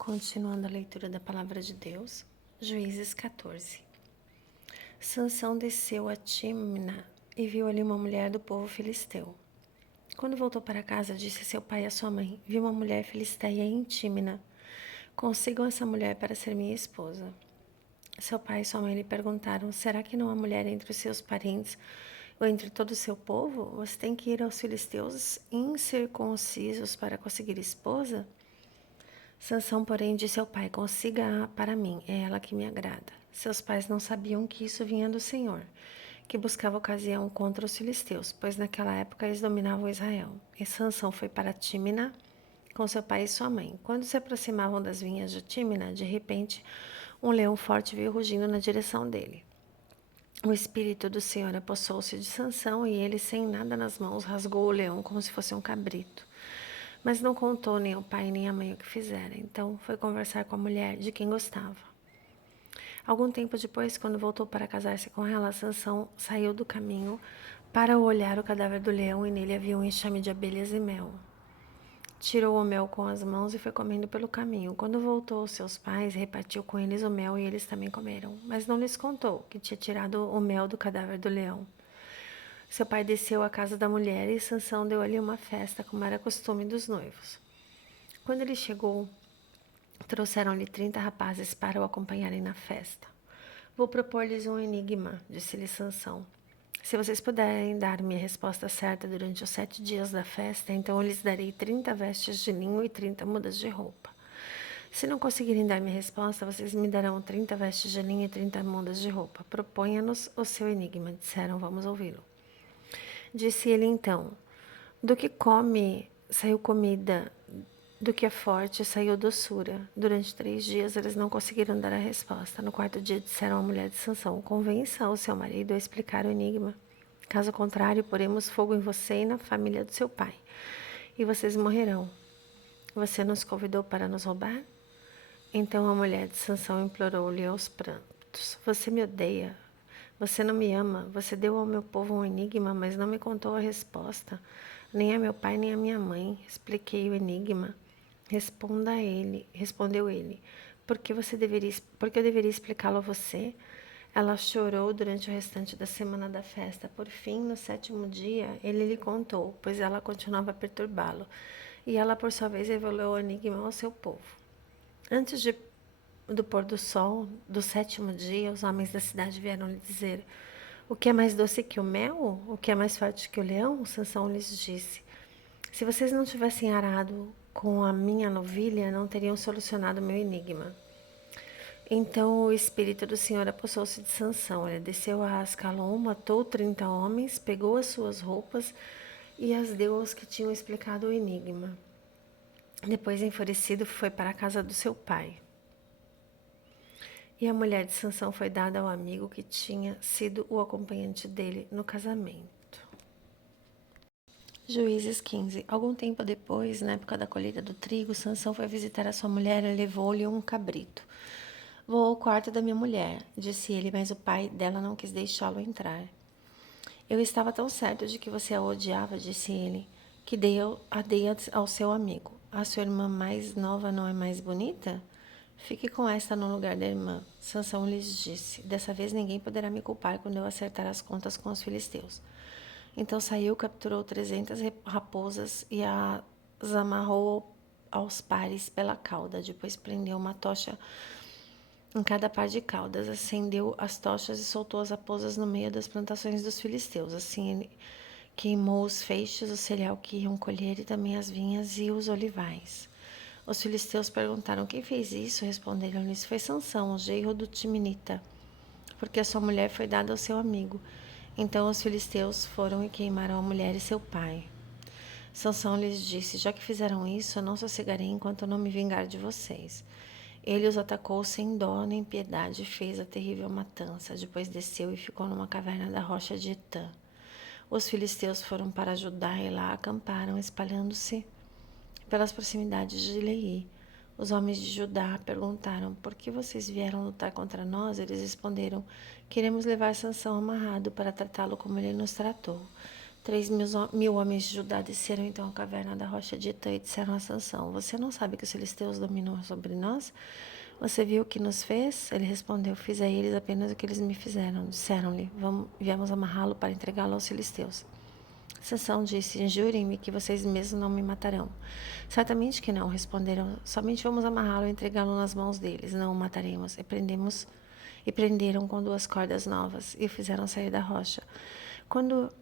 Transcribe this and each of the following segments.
Continuando a leitura da palavra de Deus, Juízes 14. Sansão desceu a Tímina e viu ali uma mulher do povo filisteu. Quando voltou para casa, disse a seu pai e a sua mãe: Vi uma mulher filisteia em Tímina. Consigam essa mulher para ser minha esposa. Seu pai e sua mãe lhe perguntaram: Será que não há mulher entre os seus parentes ou entre todo o seu povo? Você tem que ir aos filisteus incircuncisos para conseguir esposa? Sansão, porém, disse ao pai: Consiga-a para mim, é ela que me agrada. Seus pais não sabiam que isso vinha do Senhor, que buscava ocasião contra os filisteus, pois naquela época eles dominavam Israel. E Sansão foi para Tímina com seu pai e sua mãe. Quando se aproximavam das vinhas de Tímina, de repente, um leão forte veio rugindo na direção dele. O espírito do Senhor apossou-se de Sansão e ele, sem nada nas mãos, rasgou o leão como se fosse um cabrito. Mas não contou nem ao pai nem à mãe o que fizera. Então foi conversar com a mulher de quem gostava. Algum tempo depois, quando voltou para casar-se com ela, Sansão saiu do caminho para olhar o cadáver do leão e nele havia um enxame de abelhas e mel. Tirou o mel com as mãos e foi comendo pelo caminho. Quando voltou aos seus pais, repartiu com eles o mel e eles também comeram. Mas não lhes contou que tinha tirado o mel do cadáver do leão. Seu pai desceu à casa da mulher e Sansão deu ali uma festa, como era costume dos noivos. Quando ele chegou, trouxeram-lhe 30 rapazes para o acompanharem na festa. Vou propor-lhes um enigma, disse-lhe Sansão. Se vocês puderem dar-me a resposta certa durante os 7 dias da festa, então eu lhes darei 30 vestes de linho e 30 mudas de roupa. Se não conseguirem dar-me a resposta, vocês me darão 30 vestes de linho e 30 mudas de roupa. Proponha-nos o seu enigma, disseram, vamos ouvi-lo. Disse ele então, do que come saiu comida, do que é forte saiu doçura. Durante 3 dias eles não conseguiram dar a resposta. No 4º dia disseram à mulher de Sansão, convença o seu marido a explicar o enigma. Caso contrário, poremos fogo em você e na família do seu pai, e vocês morrerão. Você nos convidou para nos roubar? Então a mulher de Sansão implorou-lhe aos prantos, você me odeia. Você não me ama, você deu ao meu povo um enigma, mas não me contou a resposta. Nem a meu pai, nem a minha mãe. Expliquei o enigma. Responda a ele, respondeu ele. Por que eu deveria explicá-lo a você? Ela chorou durante o restante da semana da festa. Por fim, no 7º dia, ele lhe contou, pois ela continuava a perturbá-lo. E ela, por sua vez, revelou o enigma ao seu povo. Antes do pôr do sol do 7º dia, os homens da cidade vieram lhe dizer: O que é mais doce que o mel? O que é mais forte que o leão? Sansão lhes disse: Se vocês não tivessem arado com a minha novilha, não teriam solucionado meu enigma. Então o espírito do Senhor apossou-se de Sansão. Ele desceu a Ascalon, matou 30 homens, pegou as suas roupas e as deu aos que tinham explicado o enigma. Depois, enfurecido, foi para a casa do seu pai. E a mulher de Sansão foi dada ao amigo que tinha sido o acompanhante dele no casamento. Juízes 15. Algum tempo depois, na época da colheita do trigo, Sansão foi visitar a sua mulher e levou-lhe um cabrito. Vou ao quarto da minha mulher, disse ele, mas o pai dela não quis deixá-lo entrar. Eu estava tão certo de que você a odiava, disse ele, que a dei ao seu amigo. A sua irmã mais nova não é mais bonita? Fique com esta no lugar da irmã. Sansão lhes disse, dessa vez ninguém poderá me culpar quando eu acertar as contas com os filisteus. Então saiu, capturou 300 raposas e as amarrou aos pares pela cauda. Depois prendeu uma tocha em cada par de caudas, acendeu as tochas e soltou as raposas no meio das plantações dos filisteus. Assim ele queimou os feixes, o cereal que iam colher e também as vinhas e os olivais. Os filisteus perguntaram, quem fez isso? Responderam-lhes, foi Sansão, o genro do Timinita, porque a sua mulher foi dada ao seu amigo. Então os filisteus foram e queimaram a mulher e seu pai. Sansão lhes disse, já que fizeram isso, eu não sossegarei enquanto não me vingar de vocês. Ele os atacou sem dó nem piedade e fez a terrível matança. Depois desceu e ficou numa caverna da rocha de Etã. Os filisteus foram para Judá e lá acamparam, espalhando-se pelas proximidades de Leí. Os homens de Judá perguntaram, por que vocês vieram lutar contra nós? Eles responderam, queremos levar Sansão amarrado para tratá-lo como ele nos tratou. 3.000 homens de Judá desceram então à caverna da rocha de Etã e disseram a Sansão: Você não sabe que os filisteus dominam sobre nós? Você viu o que nos fez? Ele respondeu: Fiz a eles apenas o que eles me fizeram. Disseram-lhe: Viemos amarrá-lo para entregá-lo aos filisteus. Sansão disse: Jurem-me que vocês mesmos não me matarão. Certamente que não, responderam. Somente vamos amarrá-lo e entregá-lo nas mãos deles. Não o mataremos. E prenderam com 2 cordas novas e o fizeram sair da rocha. Quando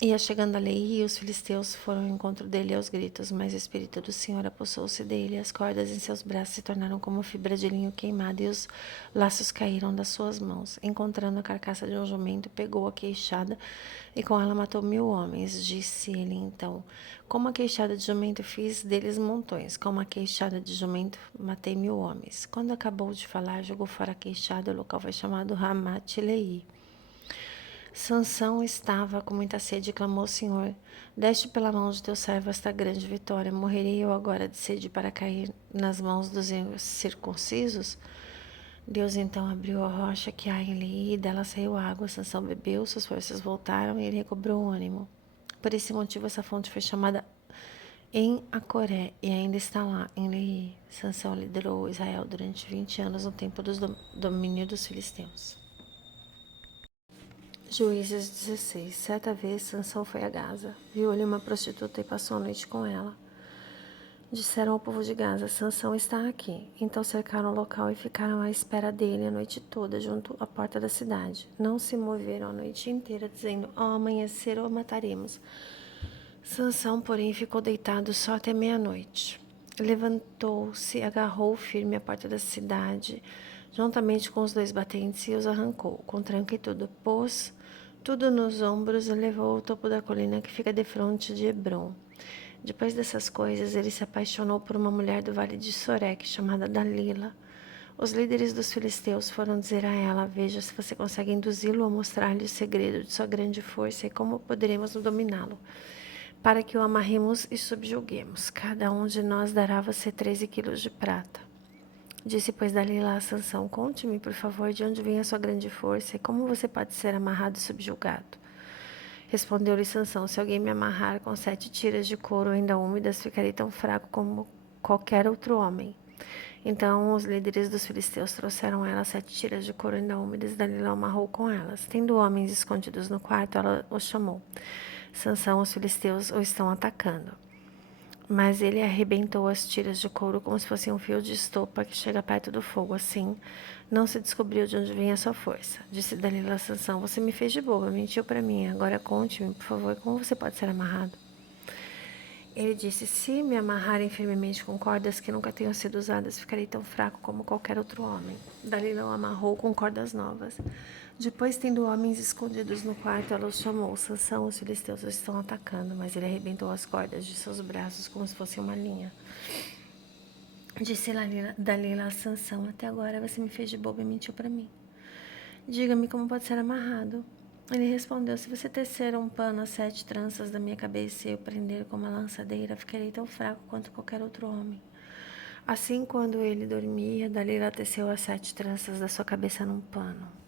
ia chegando a Leí, os filisteus foram ao encontro dele aos gritos, mas o Espírito do Senhor apossou-se dele, as cordas em seus braços se tornaram como fibra de linho queimada e os laços caíram das suas mãos. Encontrando a carcaça de um jumento, pegou a queixada e com ela matou 1.000 homens. Disse ele então: Como a queixada de jumento fiz deles montões, como a queixada de jumento matei 1.000 homens. Quando acabou de falar, jogou fora a queixada, o local foi chamado Ramat-Leí. Sansão estava com muita sede e clamou ao Senhor: Deste pela mão de teu servo esta grande vitória. Morrerei eu agora de sede para cair nas mãos dos circuncisos? Deus então abriu a rocha que há em Leí, e dela saiu água. Sansão bebeu, suas forças voltaram e ele recobrou o ânimo. Por esse motivo essa fonte foi chamada em Acoré e ainda está lá, em Leí. Sansão liderou Israel durante 20 anos no tempo do domínio dos filisteus. Juízes 16. Certa vez, Sansão foi a Gaza. Viu ali uma prostituta e passou a noite com ela. Disseram ao povo de Gaza: Sansão está aqui. Então cercaram o local e ficaram à espera dele a noite toda, junto à porta da cidade. Não se moveram a noite inteira, dizendo: Ao amanhecer o mataremos. Sansão, porém, ficou deitado só até meia-noite. Levantou-se, agarrou firme a porta da cidade, juntamente com os 2 batentes, e os arrancou, com tranco e tudo. Pôs tudo nos ombros e levou ao topo da colina que fica defronte de Hebrom. Depois dessas coisas, ele se apaixonou por uma mulher do vale de Sorek, chamada Dalila. Os líderes dos filisteus foram dizer a ela: Veja se você consegue induzi-lo a mostrar-lhe o segredo de sua grande força e como poderemos dominá-lo, para que o amarremos e subjuguemos. Cada um de nós dará a você 13 quilos de prata. Disse, pois, Dalila a Sansão: Conte-me, por favor, de onde vem a sua grande força e como você pode ser amarrado e subjugado. Respondeu-lhe Sansão: Se alguém me amarrar com 7 tiras de couro ainda úmidas, ficarei tão fraco como qualquer outro homem. Então os líderes dos filisteus trouxeram a ela 7 tiras de couro ainda úmidas e Dalila o amarrou com elas. Tendo homens escondidos no quarto, ela os chamou. Sansão, os filisteus o estão atacando. Mas ele arrebentou as tiras de couro como se fosse um fio de estopa que chega perto do fogo. Assim, não se descobriu de onde vinha a sua força. Disse Dalila a Sansão: Você me fez de boba, mentiu para mim. Agora conte-me, por favor, como você pode ser amarrado. Ele disse: Se me amarrarem firmemente com cordas que nunca tenham sido usadas, ficarei tão fraco como qualquer outro homem. Dalila o amarrou com cordas novas. Depois, tendo homens escondidos no quarto, ela os chamou. Sansão, os filisteus o estão atacando, mas ele arrebentou as cordas de seus braços como se fosse uma linha. Disse Dalila a Sansão: Até agora você me fez de bobo e mentiu para mim. Diga-me como pode ser amarrado. Ele respondeu: Se você tecer um pano a 7 tranças da minha cabeça e eu prender com uma lançadeira, ficarei tão fraco quanto qualquer outro homem. Assim, quando ele dormia, Dalila teceu as 7 tranças da sua cabeça num pano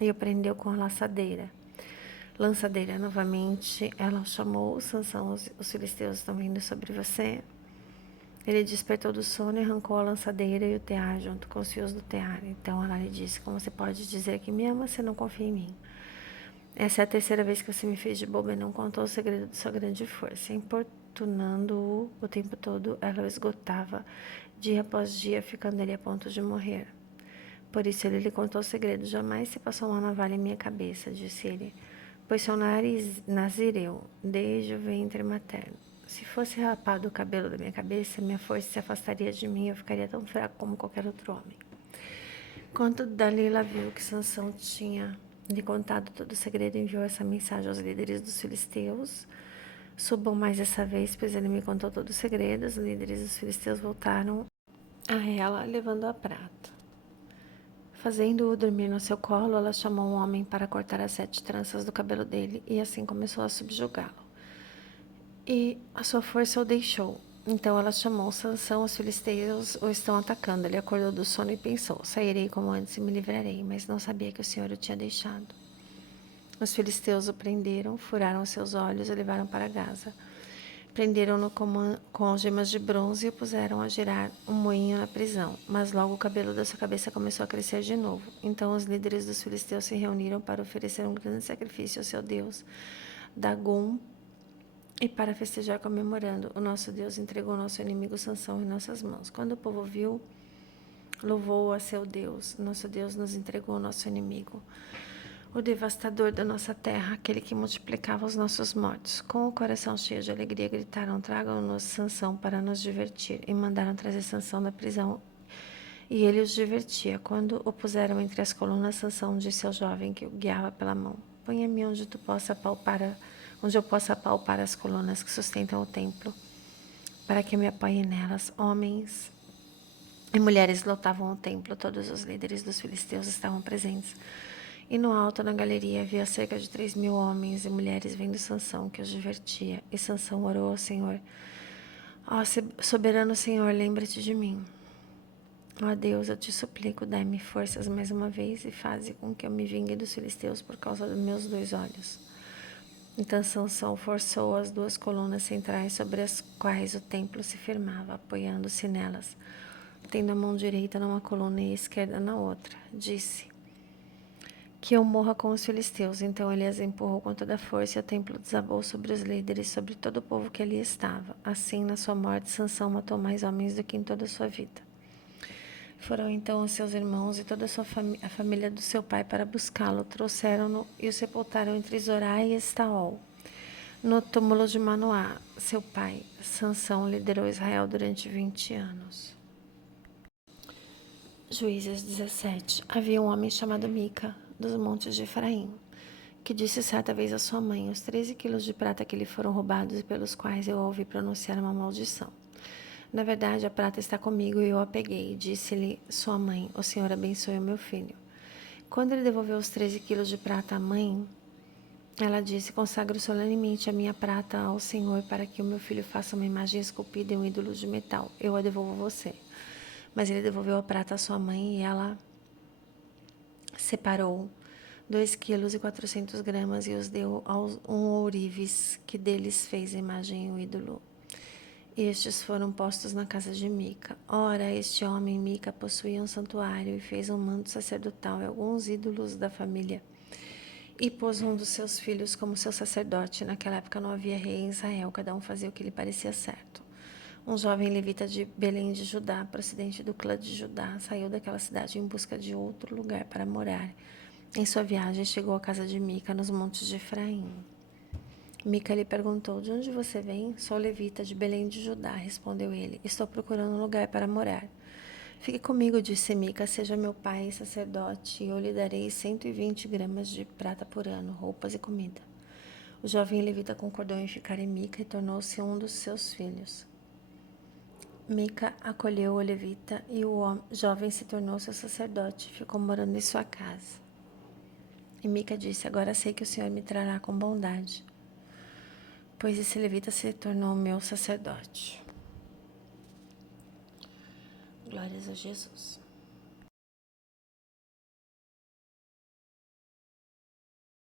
e o prendeu com a lançadeira novamente. Ela o chamou: Sansão, os filisteus estão vindo sobre você. Ele despertou do sono e arrancou a lançadeira e o tear junto com os fios do tear. Então ela lhe disse: Como você pode dizer que me ama se não confia em mim? Essa é a 3ª vez que você me fez de boba e não contou o segredo de sua grande força. Importunando-o o tempo todo, ela o esgotava, dia após dia, ficando ele a ponto de morrer. Por isso ele lhe contou o segredo: Jamais se passou uma navalha em minha cabeça, disse ele, pois sou nazireu, desde o ventre materno. Se fosse rapado o cabelo da minha cabeça, minha força se afastaria de mim e eu ficaria tão fraco como qualquer outro homem. Quando Dalila viu que Sansão tinha lhe contado todo o segredo, enviou essa mensagem aos líderes dos filisteus: Subam mais essa vez, pois ele me contou todo o segredo. Os líderes dos filisteus voltaram a ela, levando a prata. Fazendo-o dormir no seu colo, ela chamou um homem para cortar as 7 tranças do cabelo dele e assim começou a subjugá-lo. E a sua força o deixou. Então ela chamou Sansão: Os filisteus o estão atacando. Ele acordou do sono e pensou: Sairei como antes e me livrarei, mas não sabia que o Senhor o tinha deixado. Os filisteus o prenderam, furaram seus olhos e levaram para Gaza. Prenderam-no com algemas de bronze e o puseram a girar um moinho na prisão. Mas logo o cabelo da sua cabeça começou a crescer de novo. Então os líderes dos filisteus se reuniram para oferecer um grande sacrifício ao seu Deus, Dagom, e para festejar comemorando: o nosso Deus entregou nosso inimigo Sansão em nossas mãos. Quando o povo viu, louvou a seu Deus. Nosso Deus nos entregou nosso inimigo, o devastador da nossa terra, aquele que multiplicava os nossos mortos. Com o coração cheio de alegria, gritaram: tragam-nos Sansão para nos divertir. E mandaram trazer Sansão da prisão, e ele os divertia. Quando o puseram entre as colunas, Sansão disse ao jovem que o guiava pela mão: ponha-me onde eu possa palpar as colunas que sustentam o templo, para que eu me apoie nelas. Homens e mulheres lotavam o templo. Todos os líderes dos filisteus estavam presentes. E no alto, na galeria, havia cerca de 3.000 homens e mulheres vendo Sansão, que os divertia. E Sansão orou ao Senhor: ó soberano Senhor, lembra-te de mim. Ó Deus, eu te suplico, dai-me forças mais uma vez e faze com que eu me vingue dos filisteus por causa dos meus 2 olhos. Então Sansão forçou as 2 colunas centrais sobre as quais o templo se firmava, apoiando-se nelas, tendo a mão direita numa coluna e a esquerda na outra. Disse: que eu morra com os filisteus. Então ele as empurrou com toda a força e o templo desabou sobre os líderes, sobre todo o povo que ali estava. Assim, na sua morte, Sansão matou mais homens do que em toda a sua vida. Foram então os seus irmãos e toda a família do seu pai para buscá-lo. Trouxeram-no e o sepultaram entre Zorá e Estaol, no túmulo de Manoá, seu pai. Sansão liderou Israel durante 20 anos. Juízes 17. Havia um homem chamado Mica, dos montes de Efraim, que disse certa vez à sua mãe: os 13 quilos de prata que lhe foram roubados e pelos quais eu ouvi pronunciar uma maldição. Na verdade, a prata está comigo e eu a peguei. Disse-lhe sua mãe: o Senhor abençoe o meu filho. Quando ele devolveu os 13 quilos de prata à mãe, ela disse: consagro solenemente a minha prata ao Senhor para que o meu filho faça uma imagem esculpida em um ídolo de metal. Eu a devolvo a você. Mas ele devolveu a prata à sua mãe e ela separou 2,4 kg e os deu a um ourives, que deles fez a imagem e o ídolo. Estes foram postos na casa de Mica. Ora, este homem, Mica, possuía um santuário e fez um manto sacerdotal e alguns ídolos da família. E pôs um dos seus filhos como seu sacerdote. Naquela época não havia rei em Israel, cada um fazia o que lhe parecia certo. Um jovem levita de Belém de Judá, procedente do clã de Judá, saiu daquela cidade em busca de outro lugar para morar. Em sua viagem, chegou à casa de Mica, nos montes de Efraim. Mica lhe perguntou: de onde você vem? Sou levita de Belém de Judá, respondeu ele. Estou procurando um lugar para morar. Fique comigo, disse Mica, seja meu pai sacerdote, e eu lhe darei 120 gramas de prata por ano, roupas e comida. O jovem levita concordou em ficar em Mica e tornou-se um dos seus filhos. Mica acolheu o levita e o jovem se tornou seu sacerdote, ficou morando em sua casa. E Mica disse: agora sei que o Senhor me trará com bondade, pois esse levita se tornou meu sacerdote. Glórias a Jesus.